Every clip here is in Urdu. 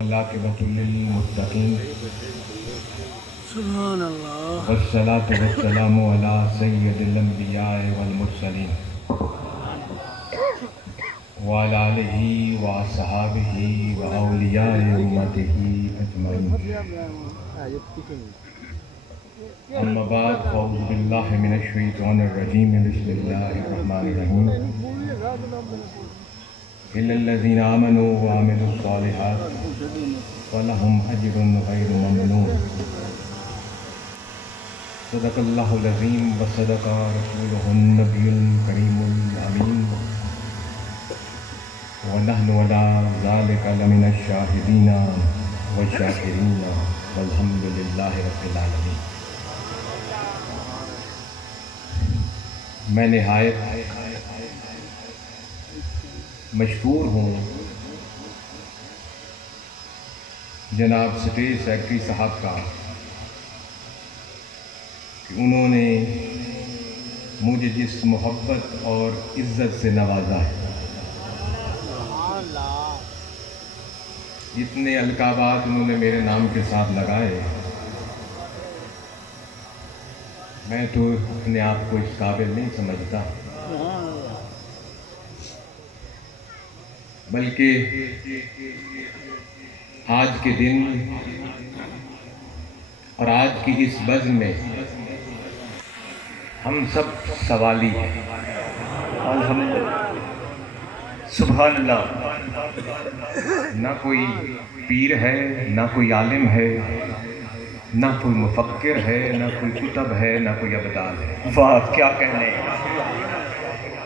للمتقين سبحان اللہ والصلاة والسلام على سید الانبیاء والمرسلین وعلى آلہ وصحابہ واولیاء امتہ اجمعین اما بعد فاعوذ باللہ من الشیطان الرجیم بسم اللہ الرحمن الرحیم إلا الذين آمنوا وعملوا الصالحات فلهم أجر غير ممنون صدق الله العظيم وصدق رسوله النبي الكريم الأمين ونحن على ذلك لمن الشاهدين والشاكرين والحمد لله رب العالمين. میں نہایت مشکور ہوں جناب اسٹیج سیکرٹری صاحب کا کہ انہوں نے مجھے جس محبت اور عزت سے نوازا ہے. اتنے القابات انہوں نے میرے نام کے ساتھ لگائے، میں تو اپنے آپ کو اس قابل نہیں سمجھتا، بلکہ آج کے دن اور آج کی اس بزم میں ہم سب سوالی ہیں. الحمدللہ، سبحان اللہ. نہ کوئی پیر ہے، نہ کوئی عالم ہے، نہ کوئی مفکر ہے، نہ کوئی کتب ہے، نہ کوئی ابدال ہے. واہ کیا کہنے،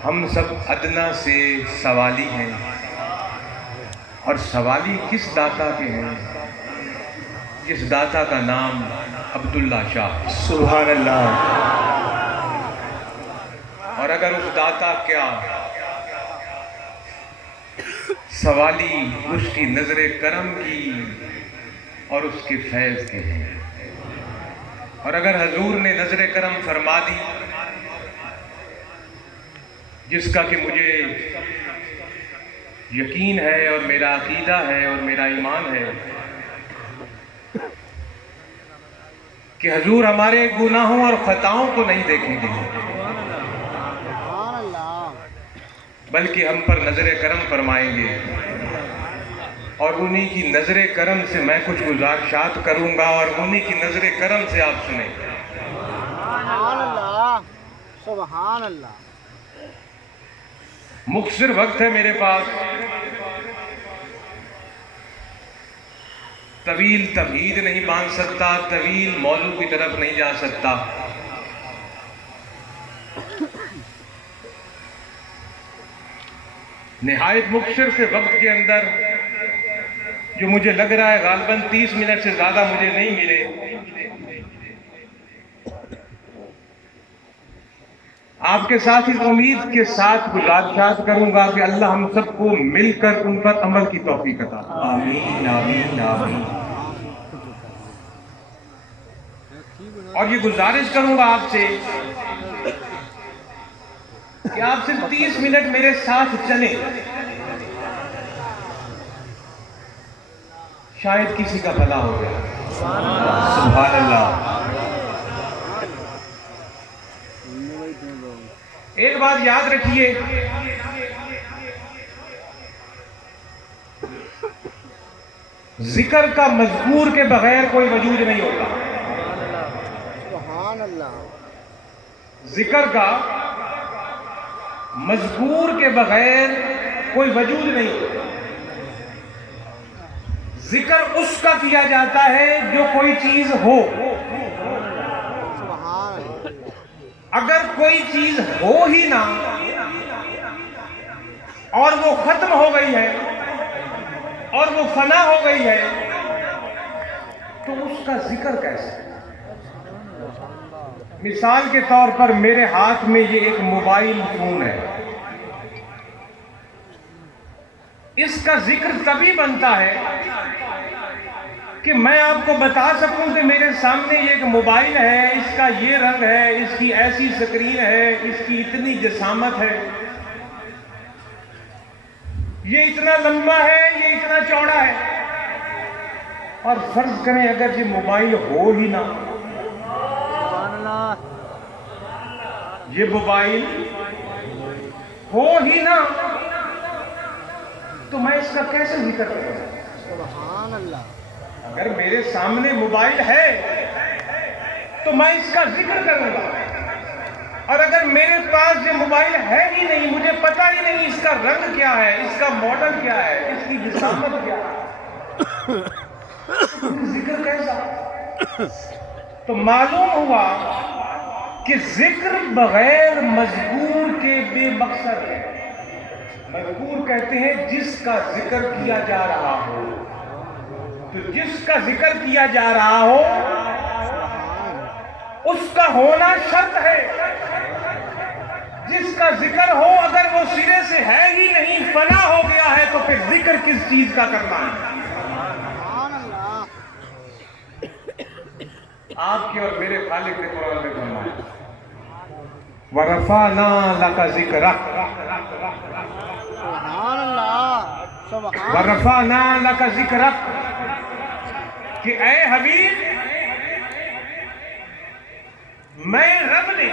ہم سب ادنا سے سوالی ہیں. اور سوالی کس داتا کے ہیں؟ جس داتا کا نام عبداللہ شاہ. سبحان اللہ. اور اگر اس داتا کیا سوالی اس کی نظر کرم کی اور اس کے فیض کے ہیں، اور اگر حضور نے نظر کرم فرما دی جس کا کہ مجھے یقین ہے اور میرا عقیدہ ہے اور میرا ایمان ہے کہ حضور ہمارے گناہوں اور خطاؤں کو نہیں دیکھیں گے، بلکہ ہم پر نظر کرم فرمائیں گے. اور انہی کی نظر کرم سے میں کچھ گزارشات کروں گا اور انہی کی نظر کرم سے آپ سنیں گے. سبحان اللہ سبحان اللہ. مختصر وقت ہے میرے پاس، طویل تمہید نہیں باندھ سکتا، طویل موضوع کی طرف نہیں جا سکتا. نہایت مختصر سے وقت کے اندر جو مجھے لگ رہا ہے غالباً 30 منٹ سے زیادہ مجھے نہیں ملے، آپ کے ساتھ اس امید کے ساتھ گزارشات کروں گا کہ اللہ ہم سب کو مل کر ان پر عمل کی توفیق عطا فرمائے. آمین آمین آمین. اور یہ گزارش کروں گا آپ سے کہ آپ صرف 30 منٹ میرے ساتھ چلیں، شاید کسی کا بھلا ہو جائے. سبحان اللہ. ایک بات یاد رکھیے، ذکر کا مذکور کے بغیر کوئی وجود نہیں ہوتا. سبحان اللہ. ذکر کا مذکور کے بغیر کوئی وجود نہیں ہوتا. ذکر اس کا کیا جاتا ہے جو کوئی چیز ہو. اگر کوئی چیز ہو ہی نہ اور وہ ختم ہو گئی ہے اور وہ فنا ہو گئی ہے تو اس کا ذکر کیسے؟ مثال کے طور پر میرے ہاتھ میں یہ ایک موبائل فون ہے، اس کا ذکر تبھی بنتا ہے کہ میں آپ کو بتا سکوں کہ میرے سامنے یہ ایک موبائل ہے، اس کا یہ رنگ ہے، اس کی ایسی سکرین ہے، اس کی اتنی جسامت ہے، یہ اتنا لمبا ہے، یہ اتنا چوڑا ہے. اور فرض کریں اگر یہ موبائل ہو ہی نہ، سبحان اللہ یہ موبائل ہو ہی نہ، تو میں اس کا کیسے ذکر کروں؟ سبحان اللہ اگر میرے سامنے موبائل ہے تو میں اس کا ذکر کروں گا، اور اگر میرے پاس یہ موبائل ہے ہی نہیں، مجھے پتہ ہی نہیں اس کا رنگ کیا ہے، اس کا ماڈل کیا ہے، اس کی بسامت کیا ہے، ذکر کیسا؟ تو معلوم ہوا کہ ذکر بغیر مذکور کے بے مقصد ہے۔ مذکور کہتے ہیں جس کا ذکر کیا جا رہا ہو، تو جس کا ذکر کیا جا رہا ہو اس کا ہونا شرط ہے۔ جس کا ذکر ہو اگر وہ سرے سے ہے ہی نہیں، فنا ہو گیا ہے، تو پھر ذکر کس چیز کا کرنا ہے؟ سبحان اللہ آپ کے اور میرے خالق نے قرآن میں فرمایا وَرَفَعْنَا لَكَ ذِكْرَكَ، سبحان اللہ سبحان وَرَفَعْنَا لَكَ ذِكْرَكَ، کہ اے حبیب میں رب نے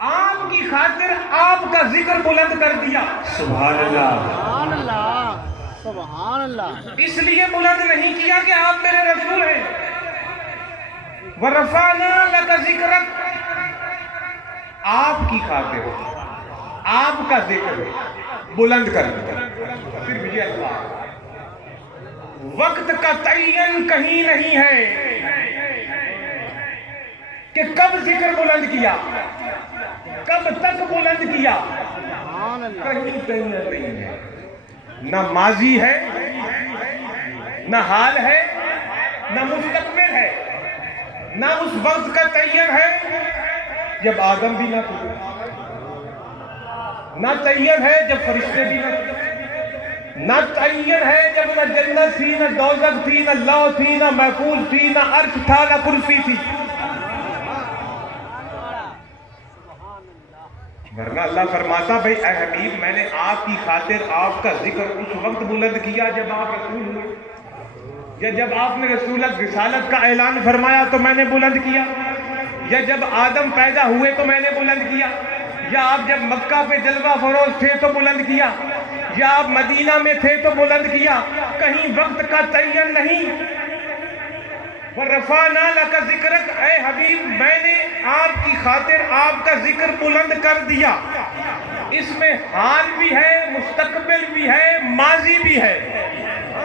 آپ کی خاطر آپ کا ذکر بلند کر دیا۔ سبحان اللہ۔ سبحان اللہ سبحان اللہ اس لیے بلند نہیں کیا کہ آپ میرے رسول ہیں۔ وَرَفَعْنَا لَكَ ذِكْرَكَ، آپ کی خاطر آپ کا ذکر بلند کر دیا۔ پھر یہ اللہ وقت کا تعین کہیں نہیں ہے کہ کب ذکر بلند کیا، کب تک بلند کیا، سبحان اللہ کہیں تعین نہیں ہے۔ نہ ماضی ہے، نہ حال ہے، نہ مستقبل ہے، نہ اس وقت کا تعین ہے جب آدم بھی نہ تھے، نہ تعین ہے جب فرشتے بھی نہ تھے، نہ تعین ہے جب نہ جنت تھی، نہ دوزخ تھی، نہ لو تھی، نہ محفوظ تھی، نہ عرش تھا، نہ کرسی تھی۔ ورنہ اللہ فرماتا بھئی اے حبیب میں نے آپ کی خاطر آپ کا ذکر اس وقت بلند کیا جب آپ رسول ہوئے، یا جب آپ نے رسالت کا اعلان فرمایا تو میں نے بلند کیا، یا جب آدم پیدا ہوئے تو میں نے بلند کیا، یا آپ جب مکہ پہ جلوہ فروز تھے تو بلند کیا، یا آپ مدینہ میں تھے تو بلند کیا، کہیں وقت کا تعین نہیں۔ وَرَفَعْنَا لَكَ ذِكْرَكَ، اے حبیب میں نے آپ کی خاطر آپ کا ذکر بلند کر دیا۔ اس میں حال بھی ہے، مستقبل بھی ہے، ماضی بھی ہے۔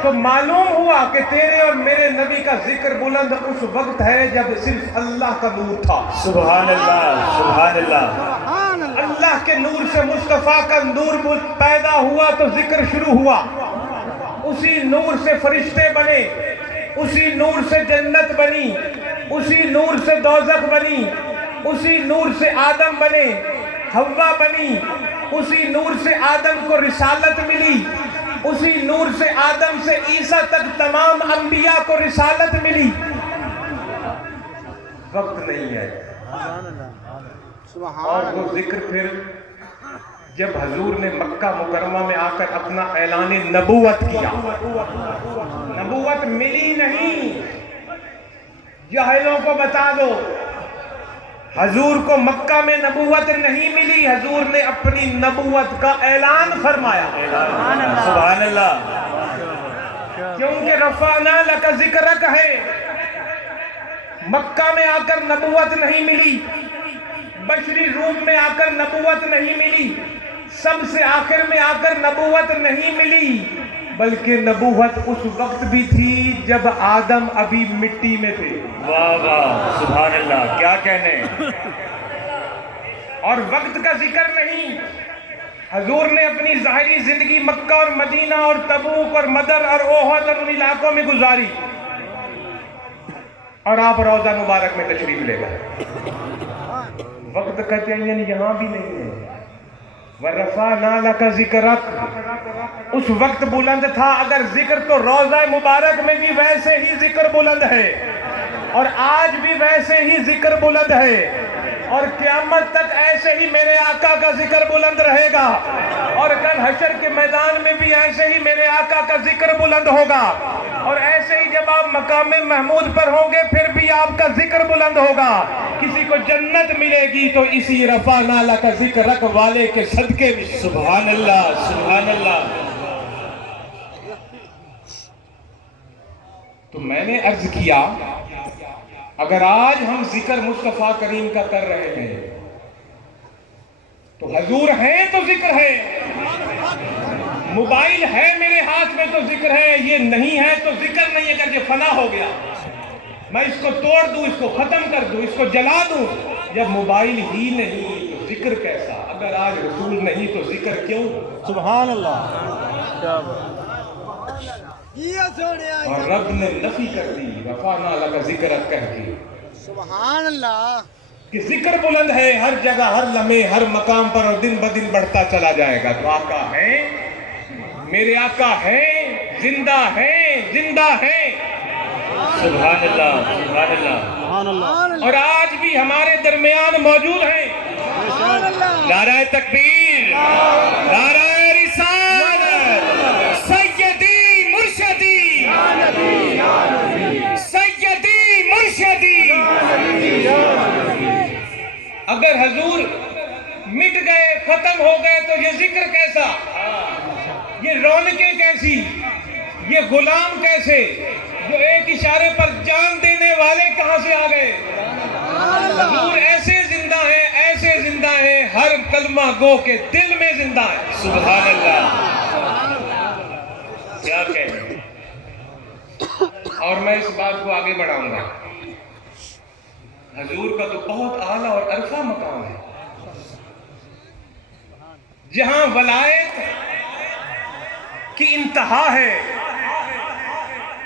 تو معلوم ہوا کہ تیرے اور میرے نبی کا ذکر بلند اس وقت ہے جب صرف اللہ کا نور تھا۔ سبحان اللہ سبحان اللہ۔ سبحان اللہ اللہ کے نور سے مصطفیٰ کا نور پیدا ہوا تو ذکر شروع ہوا، اسی نور سے فرشتے بنے، اسی نور سے جنت بنی، اسی نور سے دوزخ بنی، اسی نور سے آدم بنے، حوا بنی، اسی نور سے آدم کو رسالت ملی، اسی نور سے آدم سے عیسیٰ تک تمام انبیاء کو رسالت ملی۔ وقت نہیں ہے۔ سبحان اللہ اور سبحان وہ ذکر پھر جب حضور نے مکہ مکرمہ میں آ کر اپنا اعلان نبوت کیا، نبوت ملی نہیں۔ جاہلوں کو بتا دو حضور کو مکہ میں نبوت نہیں ملی، حضور نے اپنی نبوت کا اعلان فرمایا۔ سبحان اللہ۔ کیونکہ رفعنا لک ذکرک ہے، مکہ میں آ کر نبوت نہیں ملی، بشری روم میں آ کر نبوت نہیں ملی، سب سے آخر میں آ کر نبوت نہیں ملی، بلکہ نبوت اس وقت بھی تھی جب آدم ابھی مٹی میں تھے۔ واہ واہ سبحان اللہ، کیا کہنے۔ اور وقت کا ذکر نہیں، حضور نے اپنی ظاہری زندگی مکہ اور مدینہ اور تبوک اور مدر اور احد اور ان علاقوں میں گزاری، اور آپ روضہ مبارک میں تشریف لے گئے۔ وقت کا تعین یہاں بھی نہیں ہے۔ وَرَفَعْنَا لَكَ ذِكْرَكَ، اس وقت بلند تھا، اگر ذکر تو روضہ مبارک میں بھی ویسے ہی ذکر بلند ہے، اور آج بھی ویسے ہی ذکر بلند ہے، اور قیامت تک ایسے ہی میرے آقا کا ذکر بلند رہے گا، اور کل حشر کے میدان میں بھی ایسے ہی میرے آقا کا ذکر بلند ہوگا۔ جب آپ مقام محمود پر ہوں گے پھر بھی آپ کا ذکر بلند ہوگا. کسی کو جنت ملے گی تو اسی رفعنا لک ذکرک والے کے صدقے میں. سبحان اللہ سبحان اللہ. تو میں نے عرض کیا اگر آج ہم ذکر مصطفیٰ کریم کا کر رہے ہیں تو حضور ہیں تو ذکر ہے, موبائل ہے میرے ہاتھ میں تو ذکر ہے, یہ نہیں ہے تو ذکر نہیں. اگر یہ فنا ہو گیا میں اس کو توڑ دوں, اس کو ختم کر دوں, اس کو جلا دوں, جب موبائل ہی نہیں تو ذکر کیسا؟ اگر آج رسول نہیں تو ذکر کیوں؟ سبحان اللہ. اور رب نے نفی کر دی رفعنا لک ذکرک کہہ کے. سبحان اللہ. کہ ذکر بلند ہے ہر جگہ ہر لمحے ہر مقام پر اور دن بدن بڑھتا چلا جائے گا. تو آقا ہیں, میرے آقا ہیں, زندہ ہیں, زندہ ہیں. سبحان اللہ سبحان اللہ. سبحان اللہ. اور آج بھی ہمارے درمیان موجود ہیں. سبحان اللہ. نعرہ تکبیر, نعرہ رسالت, سیدی مرشدی, سیدی مرشدی. اگر حضور مٹ گئے ختم ہو گئے تو یہ ذکر کیسا, یہ رونقیں کیسی, یہ غلام کیسے, جو ایک اشارے پر جان دینے والے کہاں سے آ گئے. حضور ایسے زندہ ہیں, ایسے زندہ ہیں, ہر کلمہ گو کے دل میں زندہ ہے. سبحان اللہ. کیا کہیں. اور میں اس بات کو آگے بڑھاؤں گا. حضور کا تو بہت اعلیٰ اور عرفہ مقام ہے جہاں ولایت کی انتہا ہے,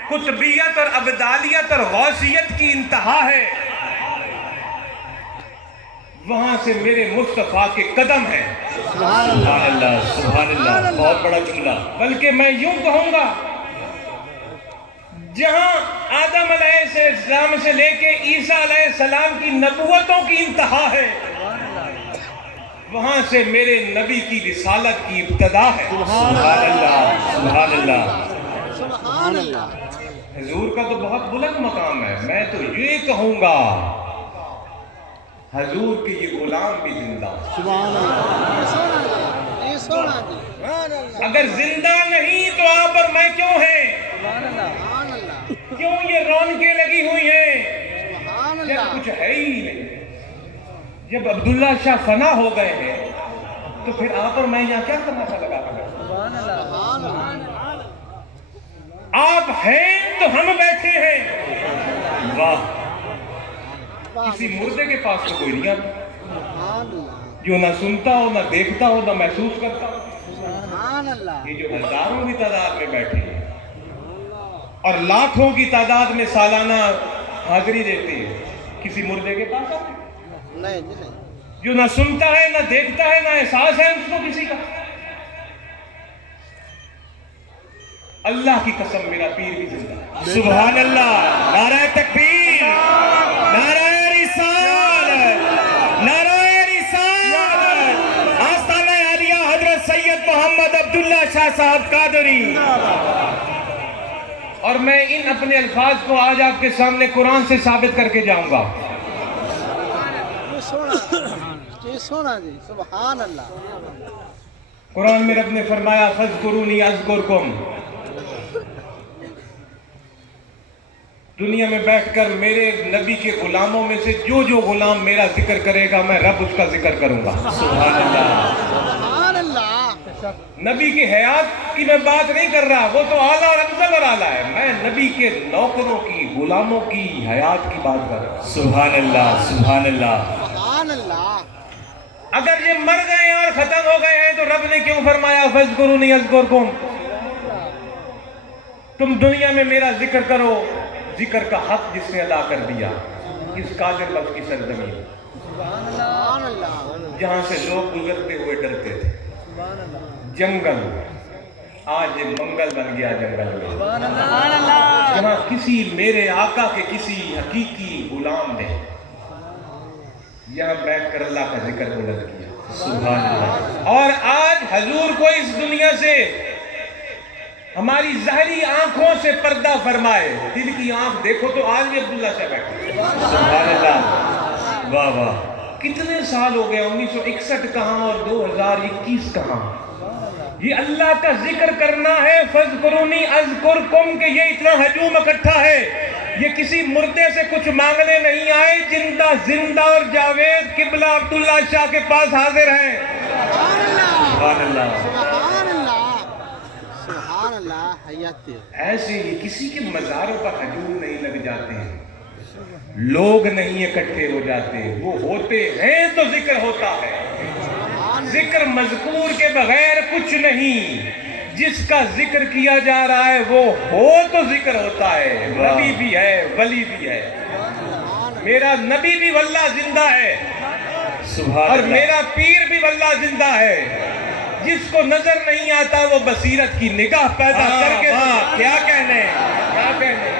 قطبیت اور ابدالیت اور غوثیت کی انتہا ہے, وہاں سے میرے مصطفیٰ کے قدم ہیں. سبحان اللہ سبحان اللہ. بہت بڑا جملہ. بلکہ میں یوں کہوں گا جہاں آدم علیہ السلام سے لے کے عیسیٰ علیہ السلام کی نبوتوں کی انتہا ہے, وہاں سے میرے نبی کی رسالت کی ابتدا ہے. سبحان اللہ سبحان اللہ. سبحان اللہ. حضور کا تو بہت بلند مقام ہے. میں تو یہ کہوں گا حضور کے یہ غلام بھی زندہ. سبحان اللہ. یہ سونا جی. اگر زندہ نہیں تو آپ اور میں کیوں ہیں؟ سبحان اللہ. کیوں یہ رونقیں لگی ہوئی ہیں سبحان جب اللہ. کچھ ہے ہی نہیں؟ جب عبداللہ شاہ فنا ہو گئے ہیں تو پھر آپ اور میں یہاں کیا کرنا تھا لگا کر؟ سبحان اللہ. آپ ہیں تو ہم بیٹھے ہیں. واہ, کسی مردے کے پاس تو کوئی نہیں آتا سبحان اللہ. جو نہ سنتا ہو, نہ دیکھتا ہو, نہ محسوس کرتا ہو. سبحان اللہ. یہ جو ہزاروں کی تعداد میں بیٹھے ہیں اور لاکھوں کی تعداد میں سالانہ حاضری دیتے ہیں, کسی مردے کے پاس آتے ہیں نہیں جی نہیں. جو نہ سنتا ہے, نہ دیکھتا ہے, نہ احساس ہے اس کو کسی کا. اللہ کی قسم میرا پیر بھی زندہ ہے. سبحان اللہ. نعرہ تکبیر, نعرہ رسالت, نعرہ رسالت. آستانہ عالیہ حضرت سید محمد عبداللہ شاہ صاحب قادری. اور میں ان اپنے الفاظ کو آج آپ کے سامنے قرآن سے ثابت کر کے جاؤں گا. یہ سونا جی. سبحان اللہ. قرآن میں رب نے فرمایا فاذکرونی اذکرکم. دنیا میں بیٹھ کر میرے نبی کے غلاموں میں سے جو جو غلام میرا ذکر کرے گا میں رب اس کا ذکر کروں گا. سبحان اللہ. سبحان اللہ. نبی کی حیات کی میں بات نہیں کر رہا, وہ تو اعلیٰ اور افضل اور اعلیٰ ہے. میں نبی کے نوکروں کی, غلاموں کی حیات کی بات کر رہا ہوں. سبحان اللہ سبحان اللہ. سبحان اللہ. اگر یہ مر گئے اور ختم ہو گئے ہیں تو رب نے کیوں فرمایا فاذکرونی اذکرکم؟ تم دنیا میں میرا ذکر کرو. ذکر کا حق جس نے ادا کر دیا اس قادر بخش کی سرزمین, سبحان اللہ. جہاں سے لوگ گزرتے ہوئے ڈرتے تھے. جنگل آج منگل بن گیا جنگل میں, جہاں کسی میرے آقا کے کسی حقیقی غلام نے یہاں بیٹھ کر اللہ کا ذکر بلند کیا. سبحان اللہ. اور آج حضور کو اس دنیا سے ہماری ظاہری آنکھوں سے پردہ فرمائے. دل کی آنکھ دیکھو تو آج بھی عبداللہ صاحب بیٹھے. سبحان اللہ. واہ واہ. کتنے سال ہو گئے, 1961 کہاں اور 2021 کہاں. یہ اللہ کا ذکر کرنا ہے. فَاذْكُرُونِي أَذْكُرْكُمْ کہ یہ اتنا ہجوم اکٹھا ہے. یہ کسی مردے سے کچھ مانگنے نہیں آئے. زندہ اور جاوید قبلہ عبداللہ شاہ کے پاس حاضر ہیں. سبحان اللہ. سبحان اللہ. سبحان اللہ. حیات ایسے ہی کسی کے مزاروں پر ہجوم نہیں لگ جاتے ہیں, لوگ نہیں اکٹھے ہو جاتے, وہ ہوتے ہیں تو ذکر ہوتا ہے. ذکر مذکور کے بغیر کچھ نہیں. جس کا ذکر کیا جا رہا ہے وہ ہو تو ذکر ہوتا ہے. نبی بھی ہے, ولی بھی ہے. میرا نبی بھی واللہ زندہ ہے, اور میرا پیر بھی واللہ زندہ ہے. جس کو نظر نہیں آتا وہ بصیرت کی نگاہ پیدا کر کے کیا کہنے, کیا کہنے.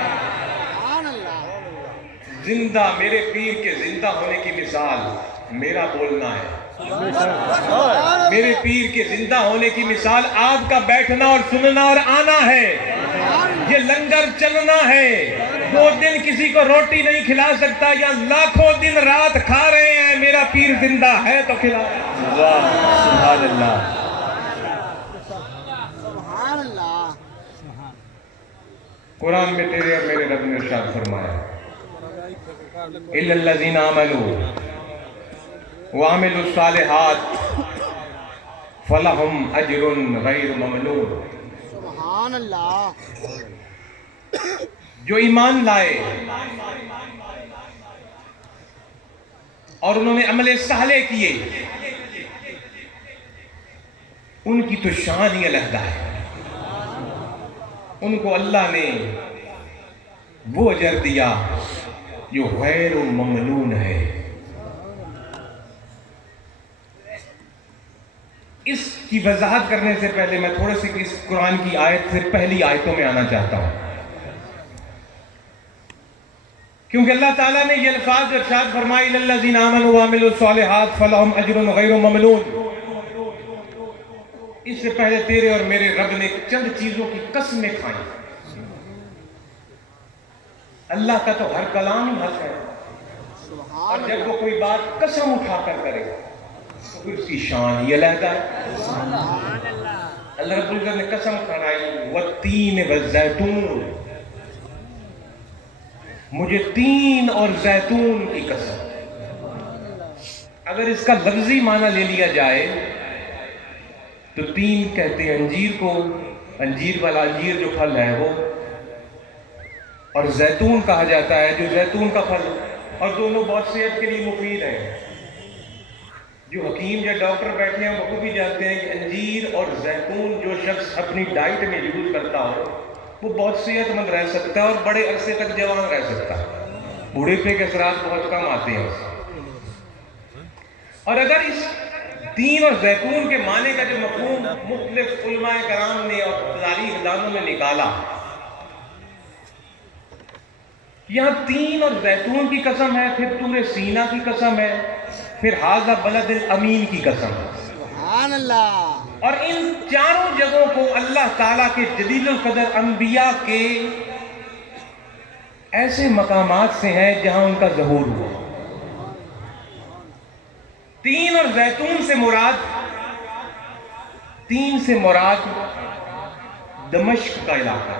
زندہ میرے پیر کے زندہ ہونے کی مثال میرا بولنا ہے. میرے پیر کے زندہ ہونے کی مثال آپ کا بیٹھنا اور سننا اور آنا ہے. یہ لنگر چلنا ہے. 2 دن کسی کو روٹی نہیں کھلا سکتا, یا لاکھوں دن رات کھا رہے ہیں, میرا پیر زندہ ہے تو کھلا. سبحان اللہ. سبحان اللہ. قرآن میں تیرے اور میرے رب نے ارشاد فرمایا, إِلَّا الَّذِينَ آمَنُوا وَعَمِلُوا الصَّالِحَاتِ فَلَهُمْ أَجْرٌ غَيْرُ مَمْنُونٍ. سبحان اللہ. جو ایمان لائے اور انہوں نے عمل صالح کیے, ان کی تو شان ہی علیحدہ ہے. ان کو اللہ نے وہ اجر دیا جو غیر ممنون ہے. اس کی وضاحت کرنے سے پہلے میں تھوڑے سے اس قرآن کی آیت سے پہلی آیتوں میں آنا چاہتا ہوں, کیونکہ اللہ تعالیٰ نے یہ الفاظ ارشاد فرمائے إِلَّا الَّذِينَ آمَنُوا وَعَمِلُوا الصَّالِحَاتِ فَلَهُمْ أَجْرٌ غَيْرُ مَمْنُونٍ. اس سے پہلے تیرے اور میرے رب نے چند چیزوں کی قسمیں کھائیں. اللہ کا تو ہر کلام ہی حق ہے, اور جب وہ کوئی بات قسم اٹھا کر کرے تو پھر اس کی شان ہی علیحدہ ہے. اللہ رب العزت نے قسم کھائی, وَالتِّينِ وَالزَّيْتُونِ, مجھے تین اور زیتون کی قسم. اگر اس کا لفظی معنی لے لیا جائے تو تین کہتے ہیں انجیر کو, انجیر والا انجیر جو پھل ہے وہ, اور زیتون کہا جاتا ہے جو زیتون کا پھل, اور دونوں بہت صحت کے لیے مفید ہیں. جو حکیم یا ڈاکٹر بیٹھے ہیں وہ بھی جانتے ہیں کہ انجیر اور زیتون جو شخص اپنی ڈائٹ میں یوز کرتا ہو وہ بہت صحت مند رہ سکتا ہے اور بڑے عرصے تک جوان رہ سکتا ہے. بوڑھے کے اثرات بہت کم آتے ہیں اس. اور اگر اس تین اور زیتون کے معنی کا جو مفہوم مختلف علماء کرام نے اور تاریخ دانوں نے نکالا, یہاں تین اور زیتون کی قسم ہے, پھر طور سینا کی قسم ہے, پھر ھذا بلد الامین کی قسم ہے. سبحان اللہ. اور ان چاروں جگہوں کو اللہ تعالیٰ کے جلیل القدر انبیاء کے ایسے مقامات سے ہیں جہاں ان کا ظہور ہوا. تین اور زیتون سے مراد دمشق کا علاقہ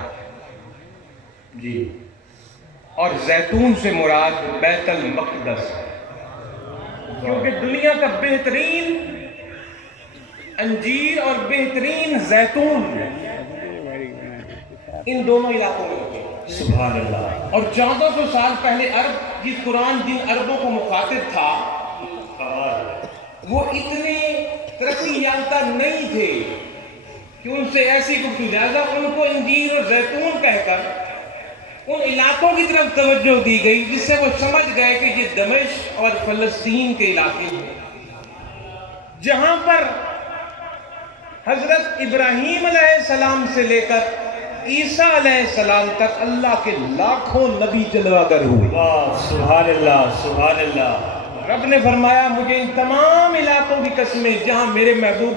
جی, اور زیتون سے مراد بیت المقدس, کیونکہ دنیا کا بہترین انجیر اور بہترین زیتون ان دونوں علاقوں میں. سبحان اللہ. اور 1400 سال پہلے عرب, جس قرآن جن عربوں کو مخاطب تھا, وہ اتنے ترقی یافتہ نہیں تھے کہ ان سے ایسی گفتگو, لہٰذا ان کو انجیر اور زیتون کہہ کر ان علاقوں کی طرف توجہ دی گئی جس سے وہ سمجھ گئے کہ یہ دمشق اور فلسطین کے علاقے ہیں جہاں پر حضرت ابراہیم علیہ السلام سے لے کر عیسیٰ علیہ السلام تک اللہ کے لاکھوں نبی جلوہ گر ہوئے. سبحان اللہ, سبحان اللہ. رب نے فرمایا مجھے ان تمام علاقوں کی قسمیں جہاں میرے محبوب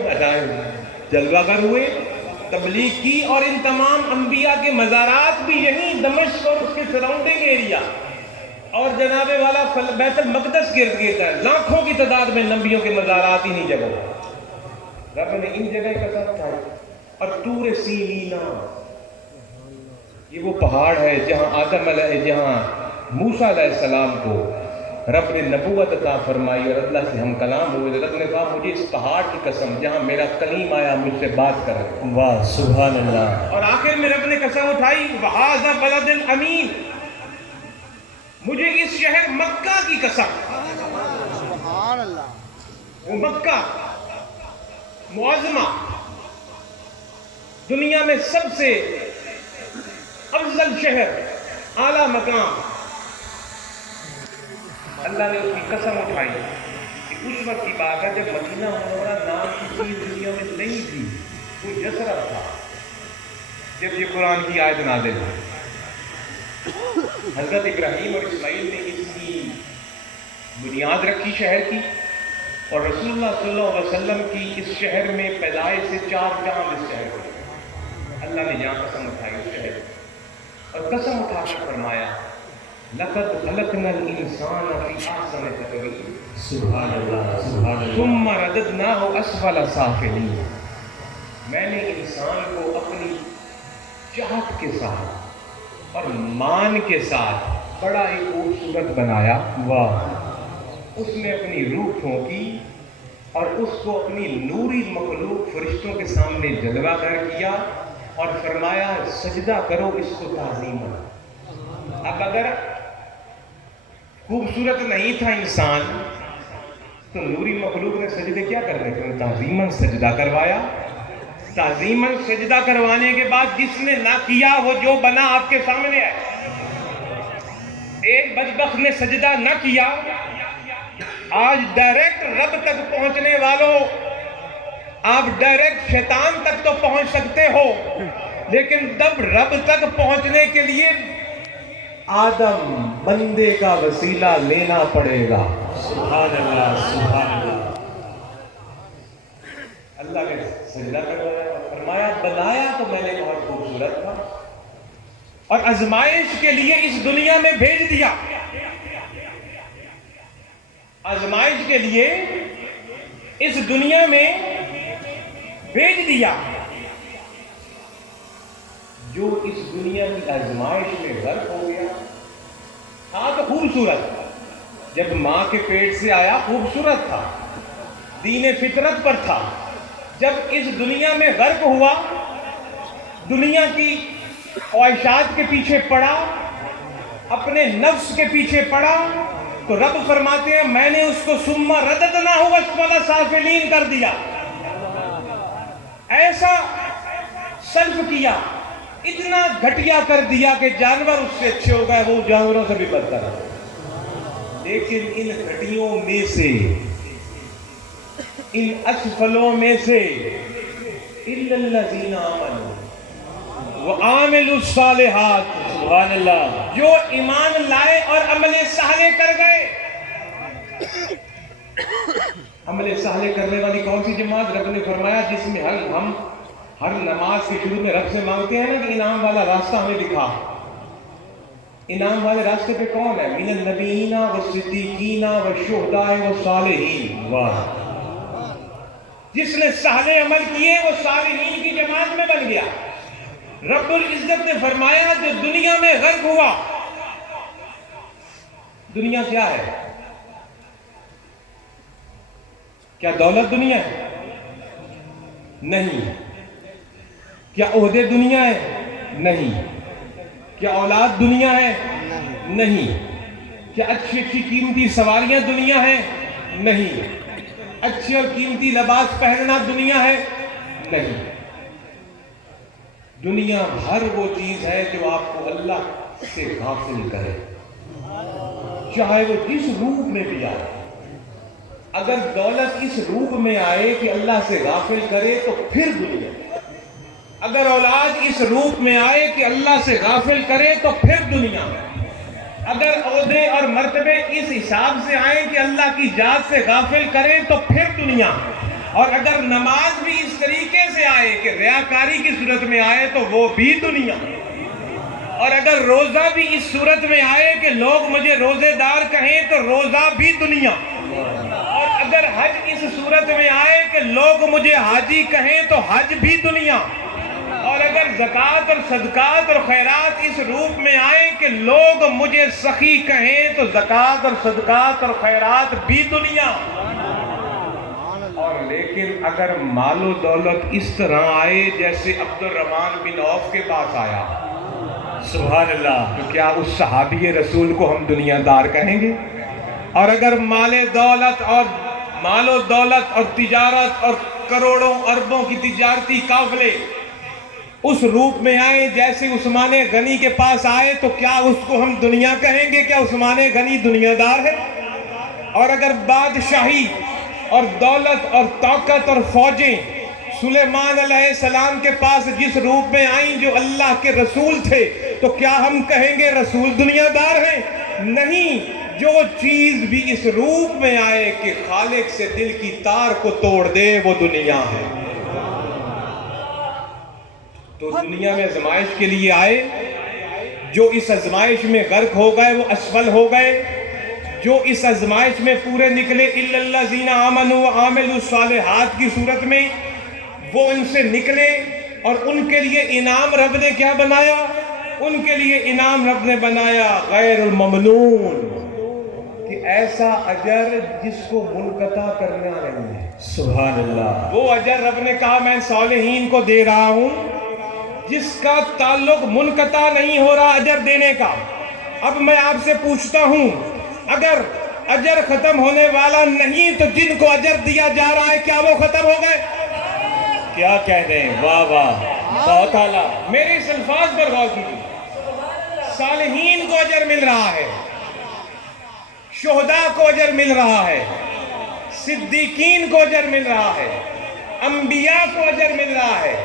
جلوہ گر ہوئے تبلیغ کی، اور ان تمام انبیاء کے مزارات بھی یہیں دمشق اور اس کے سراؤنڈنگ ایریا اور جناب والا بیت المقدس کے ارد گرد ہے. لاکھوں کی تعداد میں نبیوں کے مزارات انہی جگہ. رب نے ان جگہ قسم کھائی. اور طور سینینا، یہ وہ پہاڑ ہے جہاں موسیٰ علیہ السلام کو رب نے نبوت عطا فرمائی اور اللہ سے ہم کلام ہوئے. رب نے کہا مجھے اس پہاڑ کی قسم جہاں میرا کلیم آیا مجھ سے بات کر. واہ سبحان اللہ. اور آخر میں رب نے قسم اٹھائی وَهَذَا بَلَدٌ أَمِينٌ، مجھے اس شہر مکہ کی قسم. سبحان اللہ. وہ مکہ معظمہ، دنیا میں سب سے افضل شہر، اعلیٰ مقام، اللہ نے اس کی قسم اٹھائی. کہ اس وقت کی بات ہے جب مدینہ منورہ نام کی چیز دنیا میں نہیں تھی، وہ جسرت تھا. جب یہ قرآن کی آیت نازل ہوئی، حضرت ابراہیم اور اسماعیل نے اس کی بنیاد رکھی شہر کی، اور رسول اللہ صلی اللہ علیہ وسلم کی اس شہر میں پیدائش سے 4 چاند اس شہر کو. اللہ نے یہاں قسم اٹھائی اس شہر، اور قسم اٹھا کر فرمایا لَقَدْ خَلَقْنَا الْإِنسَانَ فِي أَحْسَنِ تَقْوِيمٍ سبحان اللہ سبحان اللہ. ثُمَّ رَدَدْنَاهُ أَسْفَلَ سَافِلِينَ. میں نے انسان کو اپنی چاہت کے ساتھ اور مان کے ساتھ بڑا ہی خوبصورت بنایا. واہ. اس نے اپنی روح پھونکی اور اس کو اپنی نوری مخلوق فرشتوں کے سامنے جلوہ گر کیا اور فرمایا سجدہ کرو اس کو تعظیما. اب اگر خوبصورت نہیں تھا انسان تو نوری مخلوق نے سجدے کیا کرنے تھے؟ تعظیماً سجدہ کروایا. تعظیماً سجدہ کروانے کے بعد جس نے نہ کیا وہ جو بنا آپ کے سامنے ہے. ایک بدبخت نے سجدہ نہ کیا. آج ڈائریکٹ رب تک پہنچنے والوں، آپ ڈائریکٹ شیطان تک تو پہنچ سکتے ہو، لیکن تب رب تک پہنچنے کے لیے آدم بندے کا وسیلہ لینا پڑے گا. سبحان اللہ سبحان اللہ. اللہ نے سجدہ کروایا، فرمایا بنایا تو میں نے بہت خوبصورت تھا اور آزمائش کے لیے اس دنیا میں بھیج دیا. آزمائش کے لیے اس دنیا میں بھیج دیا. جو اس دنیا کی آزمائش میں غرق ہو گیا تھا تو خوبصورت، جب ماں کے پیٹ سے آیا خوبصورت تھا، دین فطرت پر تھا. جب اس دنیا میں غرق ہوا، دنیا کی خواہشات کے پیچھے پڑا، اپنے نفس کے پیچھے پڑا، تو رب فرماتے ہیں میں نے اس کو ثم رددناہ اسفل سافلین کر دیا. ایسا سلف کیا، اتنا گھٹیا کر دیا کہ جانور اس سے اچھے ہو گئے، وہ جانوروں سے بھی بدتر ہے. لیکن ان گھٹیوں میں سے، ان اسفلوں میں سے الا الذین آمنوا وعملوا الصالحات، سبحان اللہ. جو ایمان لائے اور عمل صالح کر گئے. عمل صالح کرنے والی کون سی جماعت؟ رب نے فرمایا جس میں ہم ہر نماز کے شروع میں رب سے مانگتے ہیں نا کہ انعام والا راستہ ہمیں دکھا. انعام والے راستے پہ کون ہے؟ من النبیین والصدیقین والشہداء والصالحین. واہ. جس نے صالح عمل کیے وہ صالحین کی جماعت میں بن گیا. رب العزت نے فرمایا جو دنیا میں غرق ہوا. دنیا کیا ہے؟ کیا دولت دنیا ہے؟ نہیں. کیا عہدے دنیا ہے؟ نہیں. کیا اولاد دنیا ہے؟ نہیں. کیا اچھی اچھی قیمتی سواریاں دنیا ہے؟ نہیں. اچھی اور قیمتی لباس پہننا دنیا ہے؟ نہیں. دنیا ہر وہ چیز ہے جو آپ کو اللہ سے غافل کرے، چاہے وہ جس روپ میں بھی آئے. اگر دولت اس روپ میں آئے کہ اللہ سے غافل کرے تو پھر دنیا. اگر اولاد اس روپ میں آئے کہ اللہ سے غافل کرے تو پھر دنیا. اگر عہدے اور مرتبے اس حساب سے آئیں کہ اللہ کی ذات سے غافل کریں تو پھر دنیا. اور اگر نماز بھی اس طریقے سے آئے کہ ریاکاری کی صورت میں آئے تو وہ بھی دنیا، اور اگر روزہ بھی اس صورت میں آئے کہ لوگ مجھے روزے دار کہیں تو روزہ بھی دنیا، اور اگر حج اس صورت میں آئے کہ لوگ مجھے حاجی کہیں تو حج بھی دنیا، اور اگر زکوٰۃ اور صدقات اور خیرات اس روپ میں آئے کہ لوگ مجھے سخی کہیں تو زکوٰۃ اور صدقات اور خیرات بھی دنیا، اور لیکن اگر مال و دولت اس طرح آئے جیسے عبد الرحمن بن عوف کے پاس آیا، سبحان اللہ، تو کیا اس صحابی رسول کو ہم دنیا دار کہیں گے؟ اور اگر مال و دولت اور تجارت اور کروڑوں اربوں کی تجارتی قافلے اس روپ میں آئے جیسے عثمان غنی کے پاس آئے تو کیا اس کو ہم دنیا کہیں گے؟ کیا عثمان غنی دنیا دار ہے؟ اور اگر بادشاہی اور دولت اور طاقت اور فوجیں سلیمان علیہ السلام کے پاس جس روپ میں آئیں جو اللہ کے رسول تھے تو کیا ہم کہیں گے رسول دنیا دار ہیں؟ نہیں، جو چیز بھی اس روپ میں آئے کہ خالق سے دل کی تار کو توڑ دے وہ دنیا ہے۔ تو دنیا میں آزمائش کے لیے آئے، جو اس آزمائش میں غرق ہو گئے وہ اسفل ہو گئے، جو اس آزمائش میں پورے نکلے الا الذین آمنوا وعملوا الصالحات کی صورت میں وہ ان سے نکلے، اور ان کے لیے انعام رب نے کیا بنایا؟ ان کے لیے انعام رب نے بنایا غیر الممنون، کہ ایسا اجر جس کو منقطع کرنا نہیں ہے۔ سبحان اللہ، وہ اجر رب نے کہا میں صالحین کو دے رہا ہوں جس کا تعلق منقطع نہیں ہو رہا اجر دینے کا۔ اب میں آپ سے پوچھتا ہوں، اگر اجر ختم ہونے والا نہیں تو جن کو اجر دیا جا رہا ہے کیا وہ ختم ہو گئے؟ کیا کہہ دیں؟ واہ واہ، بہت اعلیٰ۔ میرے اس الفاظ پر غور کیجیے، صالحین کو اجر مل رہا ہے، شہداء کو اجر مل رہا ہے، صدیقین کو اجر مل رہا ہے، انبیاء کو اجر مل رہا ہے۔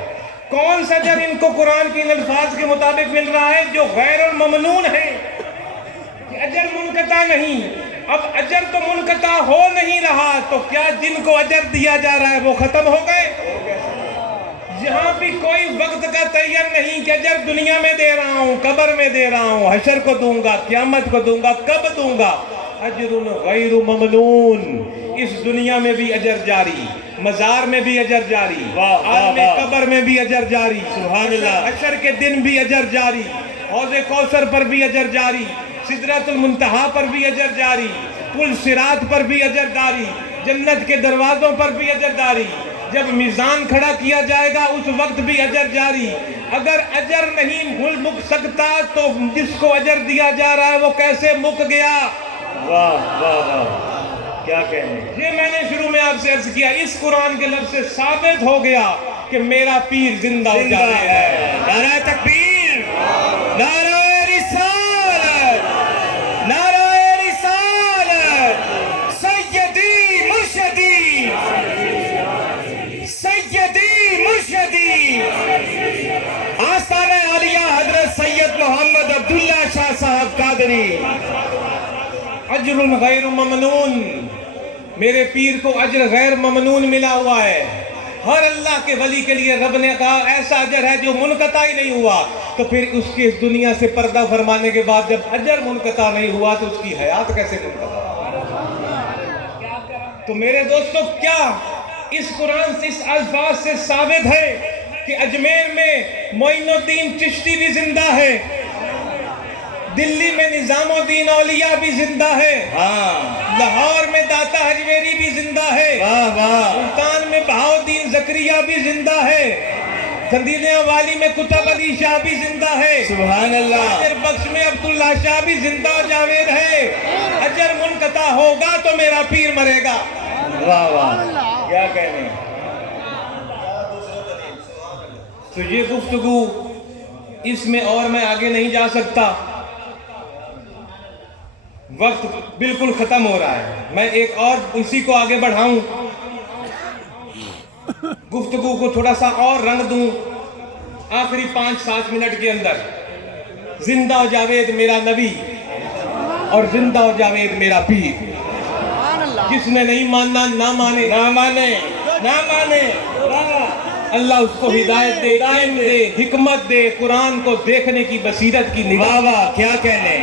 کون سا اجر ان کو قرآن کے ان الفاظ کے مطابق مل رہا ہے؟ جو غیر الممنون ہے، اجر منقطع نہیں۔ اب اجر تو منقطع ہو نہیں رہا تو کیا جن کو اجر دیا جا رہا ہے وہ ختم ہو گئے؟ یہاں بھی کوئی وقت کا تعین نہیں کہ اجر دنیا میں دے رہا ہوں، قبر میں دے رہا ہوں، حشر کو دوں گا، قیامت کو دوں گا، کب دوں گا؟ اجر غیر ممنون، اس دنیا میں بھی اجر جاری، مزار میں بھی اجر جاری، عالم قبر میں بھی اجر جاری، سبحان اللہ، حشر کے دن بھی اجر جاری، حوض کوثر پر بھی اجر جاری، سدرۃ المنتہا پر بھی اجر جاری، پل صراط پر بھی اجر جاری، جنت کے دروازوں پر بھی اجر جاری، جب میزان کھڑا کیا جائے گا اس وقت بھی اجر جاری۔ اگر اجر نہیں مک سکتا تو جس کو اجر دیا جا رہا ہے وہ کیسے مک گیا؟ واہ واہ واہ، کیا کہنے۔ یہ میں نے شروع میں آپ سے عرض کیا، اس قرآن کے لفظ سے ثابت ہو گیا کہ میرا پیر زندہ ہے۔ نعرہ تکبیر، نعرہ آستانہ عالیہ حضرت سید محمد عبداللہ شاہ صاحب قادری، اجر غیر ممنون، میرے پیر کو اجر غیر ممنون ملا ہوا ہے۔ ہر اللہ کے ولی کے لیے رب نے کہا ایسا اجر ہے جو منقطع ہی نہیں ہوا، تو پھر اس کے اس دنیا سے پردہ فرمانے کے بعد جب اجر منقطع نہیں ہوا تو اس کی حیات کیسے منقطع؟ تو میرے دوستو، کیا اس قرآن سے اس الفاظ سے ثابت ہے کہ اجمیر میں معین الدین چشتی بھی زندہ ہے، دلی میں نظام الدین اولیاء بھی زندہ ہے، لاہور میں داتا حجویری بھی زندہ ہے، ملتان میں بہاؤالدین زکریا بھی زندہ ہے، قندیلیاں والی میں کتب علی شاہ بھی زندہ ہے، سبحان اللہ، پھر بخش میں عبداللہ شاہ بھی زندہ و جاوید ہے۔ اجر منقطع ہوگا تو میرا پیر مرے گا۔ واہ واہ، کیا کہنے۔ تو یہ گفتگو اس میں اور میں آگے نہیں جا سکتا، وقت بالکل ختم ہو رہا ہے۔ میں ایک اور اسی کو آگے بڑھاؤں، گفتگو کو تھوڑا سا اور رنگ دوں، آخری 5-7 منٹ کے اندر زندہ و جاوید میرا نبی اور زندہ و جاوید میرا پیر، جس نے نہیں ماننا نہ مانے، نہ مانے، اللہ اس کو ہدایت دے، علم دے، حکمت دے، قرآن کو دیکھنے کی بصیرت کی نگاہ۔ واہ واہ کیا کہنے۔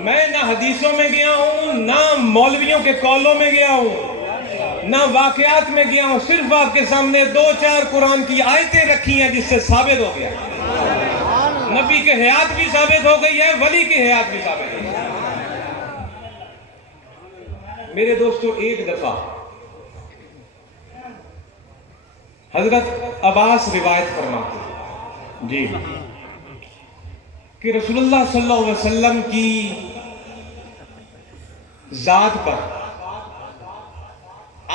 میں نہ حدیثوں میں گیا ہوں، نہ مولویوں کے قولوں میں گیا ہوں، نہ واقعات میں گیا ہوں، صرف آپ کے سامنے 2-4 قرآن کی آیتیں رکھی ہیں جس سے ثابت ہو گیا، نبی کے حیات بھی ثابت ہو گئی ہے، ولی کے حیات بھی ثابت ہو گئی ہے۔ میرے دوستو، ایک دفعہ حضرت عباس روایت فرماتے ہیں جی کہ رسول اللہ صلی اللہ علیہ وسلم کی ذات پر،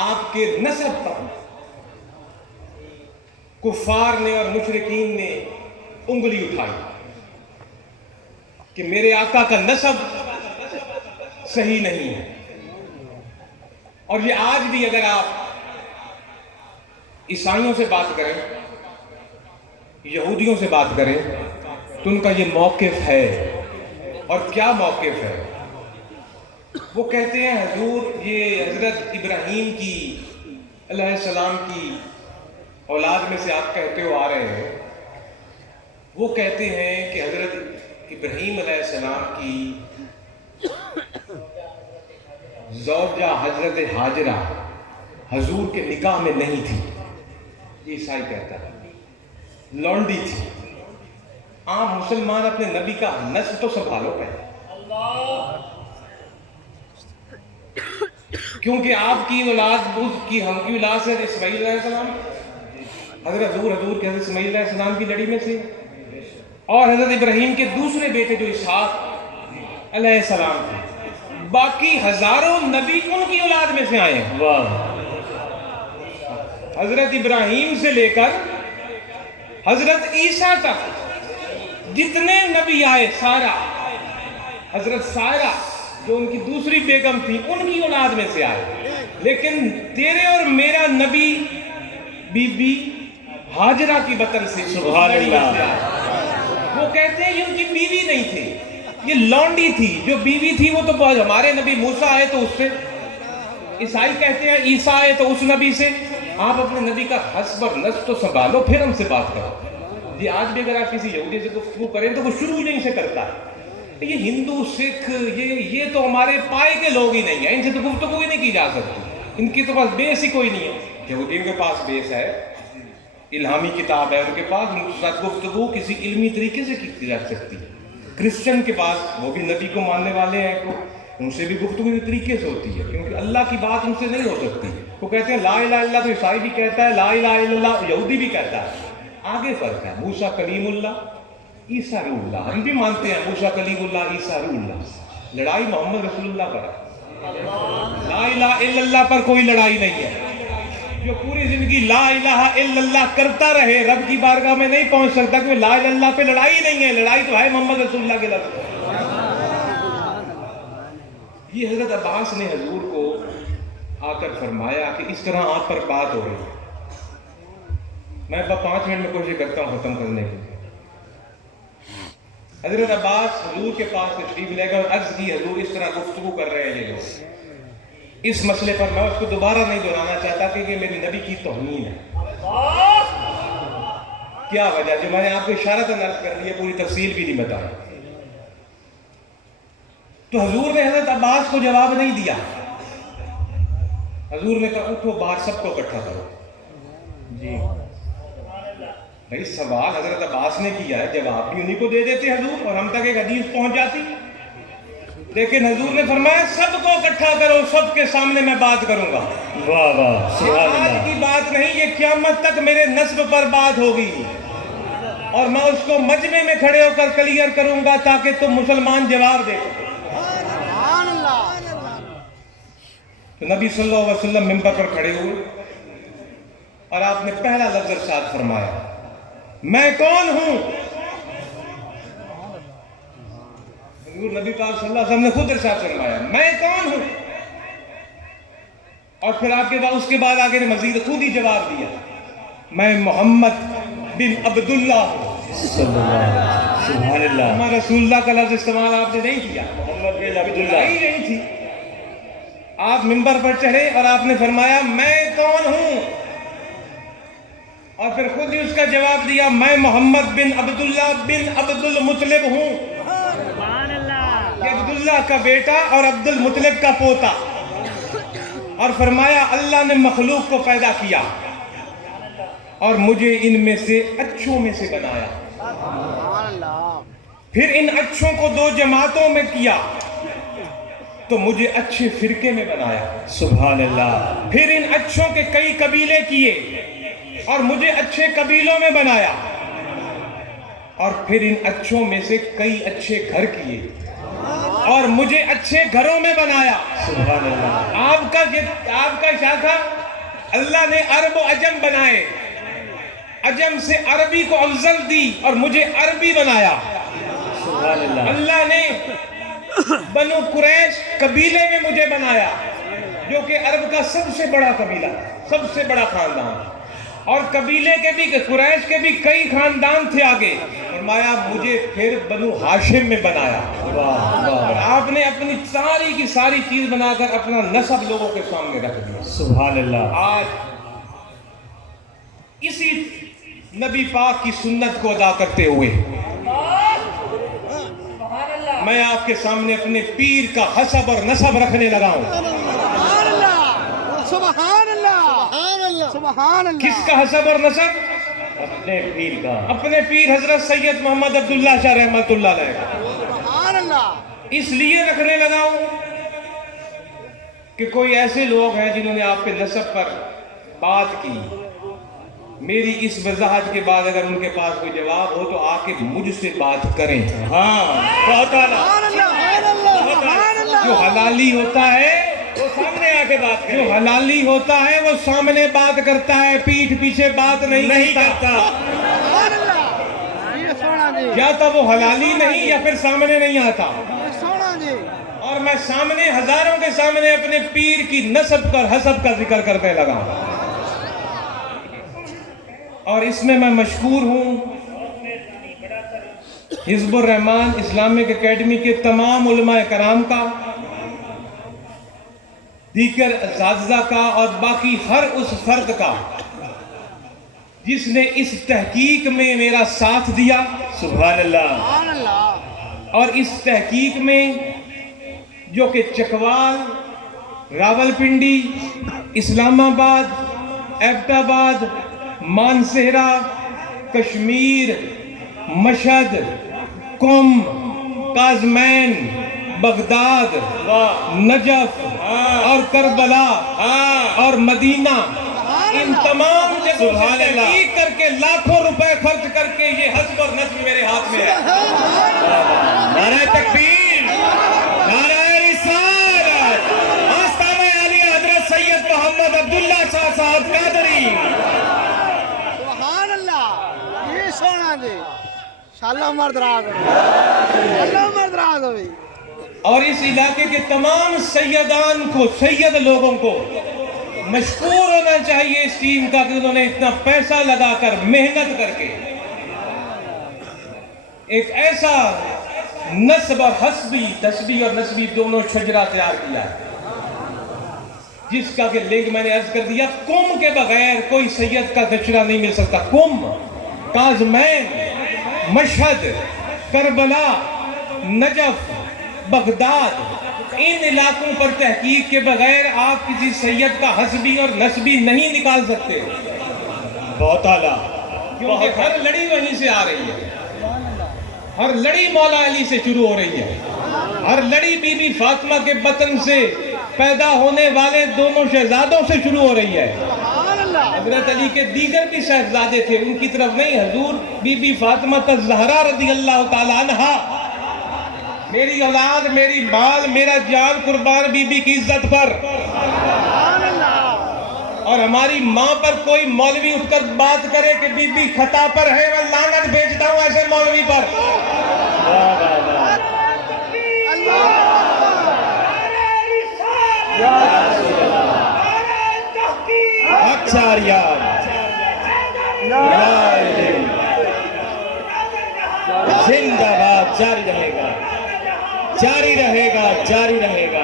آپ کے نسب پر کفار نے اور مشرکین نے انگلی اٹھائی کہ میرے آقا کا نسب صحیح نہیں ہے۔ اور یہ آج بھی اگر آپ عیسائیوں سے بات کریں، یہودیوں سے بات کریں، تو ان کا یہ موقف ہے۔ اور کیا موقف ہے؟ وہ کہتے ہیں حضور یہ حضرت ابراہیم کی علیہ السلام کی اولاد میں سے آپ کہتے ہو آ رہے ہیں۔ وہ کہتے ہیں کہ حضرت ابراہیم علیہ السلام کی زوجہ حضرت ہاجرہ حضور کے نکاح میں نہیں تھی، یہ عیسائی کہتا ہے، لونڈی تھی۔ عام مسلمان اپنے نبی کا نسل تو سنبھالو پہلے، کیونکہ آپ کی اولاد ہم کی اولاد سے اسماعیل علیہ السلام، حضرت حضور کے حضرت اسماعیل علیہ السلام کی لڑی میں سے، اور حضرت ابراہیم کے دوسرے بیٹے جو اسحاق علیہ السلام تھے۔ باقی ہزاروں نبی ان کی اولاد میں سے آئے ہیں۔ واہ حضرت ابراہیم سے لے کر حضرت عیسیٰ تک جتنے نبی آئے، سارا حضرت سارا جو ان کی دوسری بیگم تھی ان کی اولاد میں سے آئے۔ لیکن تیرے اور میرا نبی بی بی ہاجرہ کی بطن سے، سبحان اللہ۔ وہ کہتے ہیں یہ ان کی بیوی نہیں تھی، یہ لونڈی تھی۔ جو بیوی تھی وہ تو ہمارے نبی موسیٰ آئے تو اس سے، عیسائی کہتے ہیں عیسیٰ آئے تو اس نبی سے۔ آپ اپنے نبی کا حسب اور نسب تو سنبھالو، پھر ہم سے بات کرو۔ یہ آج بھی اگر آپ کسی یہودی سے گفتگو کریں تو وہ شروع ہی نہیں سے کرتا ہے، یہ ہندو سکھ یہ تو ہمارے پائے کے لوگ ہی نہیں ہیں، ان سے تو گفتگو ہی نہیں کی جا سکتی، ان کی تو پاس بیس ہی کوئی نہیں ہے۔ یہودیوں کے پاس بیس ہے، الہامی کتاب ہے ان کے پاس، ان کے ساتھ گفتگو کسی علمی طریقے سے کی جا سکتی ہے۔ کرسچن کے پاس، وہ بھی نبی کو ماننے والے ہیں، تو ان سے بھی گفتگو اس طریقے سے ہوتی ہے، کیونکہ اللہ کی بات ان سے نہیں ہو سکتی۔ وہ کہتے ہیں لا الہ الا اللہ، تو عیسائی بھی کہتا ہے، لا الہ الا اللہ یہودی بھی کہتا ہے، آگے فرق ہے۔ موسیٰ کلیم اللہ، عیسیٰ روح اللہ، ہم بھی مانتے ہیں موسیٰ کلیم اللہ، عیسیٰ روح اللہ۔ لڑائی محمد رسول اللہ پر ہے، لا الہ الا اللہ پر کوئی لڑائی نہیں ہے۔ جو پوری زندگی لا الہ الا اللہ کرتا رہے، رب کی بارگاہ میں نہیں پہنچ سکتا، کہ لا الہ الا اللہ پہ لڑائی نہیں ہے، لڑائی تو ہے محمد رسول اللہ کے لفظ۔ یہ حضرت عباس نے حضور کو آ کر فرمایا کہ اس طرح آپ پر بات ہو رہی ہے۔ میں 5 منٹ میں کوشش کرتا ہوں ختم کرنے کی۔ حضرت عباس حضور کے پاس تشریف لے گئے اور عرض کی حضور اس طرح گفتگو کر رہے ہیں یہ لوگ، اس مسئلے پر میں اس کو دوبارہ نہیں دہرانا چاہتا کہ یہ میری نبی کی توہین ہے۔ کیا وجہ؟ جو میں نے آپ کو اشارتاً عرض کر دی ہے، پوری تفصیل بھی نہیں بتائی۔ تو حضور نے حضرت عباس کو جواب نہیں دیا، حضور نے کہا اٹھو باہر سب کو اکٹھا کرو۔ جی بھائی سوال حضرت عباس نے کیا ہے، جواب بھی انہی کو دے دیتے حضور، اور ہم تک ایک حدیث پہنچ جاتی۔ لیکن حضور نے فرمایا سب کو اکٹھا کرو، سب کے سامنے میں بات کروں گا۔ واہ واہ سبحان آج اللہ۔ کی بات نہیں، یہ قیامت تک میرے نسب پر بات ہوگی، اور میں اس کو مجمع میں کھڑے ہو کر کلیئر کروں گا تاکہ تم مسلمان جواب دے۔ تو نبی صلی اللہ علیہ وسلم منبر پر کھڑے ہوئے اور آپ نے پہلا لفظ ارشاد فرمایا، میں کون ہوں؟ حضور نبی پاک صلی اللہ علیہ وسلم نے خود ارشاد فرمایا میں کون ہوں، اور پھر آپ کے بعد اس کے بعد آگے نے مزید خود ہی جواب دیا، میں محمد بن عبداللہ ہوں۔ سبحان اللہ۔ محمد رسول اللہ کا لفظ استعمال آپ نے نہیں کیا، محمد بن لڑائی نہیں تھی۔ آپ منبر پر چڑھے اور آپ نے فرمایا میں کون ہوں، اور پھر خود ہی اس کا جواب دیا میں محمد بن عبداللہ بن عبد المطلب ہوں، یہ عبداللہ کا بیٹا اور عبد المطلب کا پوتا، اور فرمایا اللہ نے مخلوق کو پیدا کیا اور مجھے ان میں سے اچھوں میں سے بنایا، پھر ان اچھوں کو 2 جماعتوں میں کیا تو مجھے اچھے فرقے میں بنایا، سبحان اللہ، پھر ان اچھوں کے کئی قبیلے کیے اور مجھے اچھے قبیلوں میں بنایا، اور پھر ان اچھوں میں سے کئی اچھے گھر کیے اور مجھے اچھے گھروں میں بنایا، سبحان اللہ، آپ کا شاخہ اللہ نے عرب و عجم بنائے، عجم سے عربی کو افضل دی اور مجھے عربی بنایا، سبحان اللہ، اللہ نے بنو قریش قبیلے میں مجھے بنایا جو کہ عرب کا سب سے بڑا قبیلہ، سب سے بڑا خاندان، اور قبیلے کے بھی قریش کے بھی کئی خاندان تھے آگے، فرمایا مجھے پھر بنو ہاشم میں بنایا، اور آپ نے اپنی ساری کی ساری چیز بنا کر اپنا نسب لوگوں کے سامنے رکھ دیا۔ سبحان اللہ، آج اسی نبی پاک کی سنت کو ادا کرتے ہوئے میں آپ کے سامنے اپنے پیر کا حسب اور نسب رکھنے لگا ہوں۔ سبحان اللہ، سبحان اللہ، سبحان اللہ، کس کا حسب اور نسب؟ اپنے پیر کا، اپنے پیر حضرت سید محمد عبداللہ شاہ رحمۃ اللہ علیہ کا سبحان اللہ، اس لیے رکھنے لگا ہوں کہ کوئی ایسے لوگ ہیں جنہوں نے آپ کے نسب پر بات کی، میری اس وضاحت کے بعد اگر ان کے پاس کوئی جواب ہو تو آ کے مجھ سے بات کریں۔ ہاں بہت اعلیٰ، سبحان اللہ، سبحان اللہ، جو حلالی ہوتا ہے وہ سامنے آ کے بات جو کرے، حلالی ہوتا ہے وہ سامنے بات کرتا ہے، پیٹھ پیچھے بات نہیں کرتا، سبحان اللہ، یہ سونا جی، یا تو وہ حلالی نہیں یا پھر سامنے نہیں آتا، یہ سونا جی، اور میں سامنے ہزاروں کے سامنے اپنے پیر کی نسب کا حسب کا ذکر کرنے لگا ہوں، اور اس میں مشکور ہوں حزب الرحمان اسلامک اکیڈمی کے تمام علماء کرام کا، دیگر اساتذہ کا، اور باقی ہر اس فرد کا جس نے اس تحقیق میں میرا ساتھ دیا، سبحان اللہ، سبحان اللہ، اور اس تحقیق میں جو کہ چکوال، راولپنڈی، اسلام آباد، ایبٹ آباد، مانسہرہ، کشمیر، مشہد، قم، کاظمین، بغداد، نجف اور کربلا اور مدینہ، ان تمام جگہوں سے تحقیق کر کے لاکھوں روپے خرچ کر کے یہ حسب اور نسب میرے ہاتھ میں ہے۔ نعرہ تکبیر، نعرہ رسالت، آستانہ عالیہ حضرت سید محمد عبداللہ شاہ صاحب قادری، سبحان اللہ، یہ سونا جی، شاءاللہ عمر دراز ہوئی، اللہ عمر دراز ہوئی، اور اس علاقے کے تمام سیدان کو، سید لوگوں کو مشکور ہونا چاہیے اس ٹیم کا کہ انہوں نے اتنا پیسہ لگا کر، محنت کر کے ایک ایسا نسب اور حسبی، تسبی اور نسبی دونوں شجرہ تیار کیا ہے جس کا کہ لنک میں نے عرض کر دیا، قم کے بغیر کوئی سید کا گچرہ نہیں مل سکتا۔ قم، کاظمین، مشہد، کربلا، نجف، بغداد، ان علاقوں پر تحقیق کے بغیر آپ کسی سید کا حسبی اور نسبی نہیں نکال سکتے، بہت اعلیٰ، کیونکہ ہر لڑی وہیں سے آ رہی ہے، ہر لڑی مولا علی سے شروع ہو رہی ہے، ہر لڑی بی بی فاطمہ کے بطن سے پیدا ہونے والے دونوں شہزادوں سے شروع ہو رہی ہے۔ سبحان اللہ، حضرت علی کے دیگر بھی شہزادے تھے، ان کی طرف نہیں، حضور بی بی فاطمہ الزہرا رضی اللہ تعالیٰ عنہا، میری اولاد، میری مال، میرا جان قربان بی بی کی عزت پر، سبحان اللہ، اور ہماری ماں پر کوئی مولوی اٹھ کر بات کرے کہ بی بی خطا پر ہے، میں لعنت بھیجتا ہوں ایسے مولوی پر۔ زندہ باد، جاری رہے گا، جاری رہے گا، جاری رہے گا۔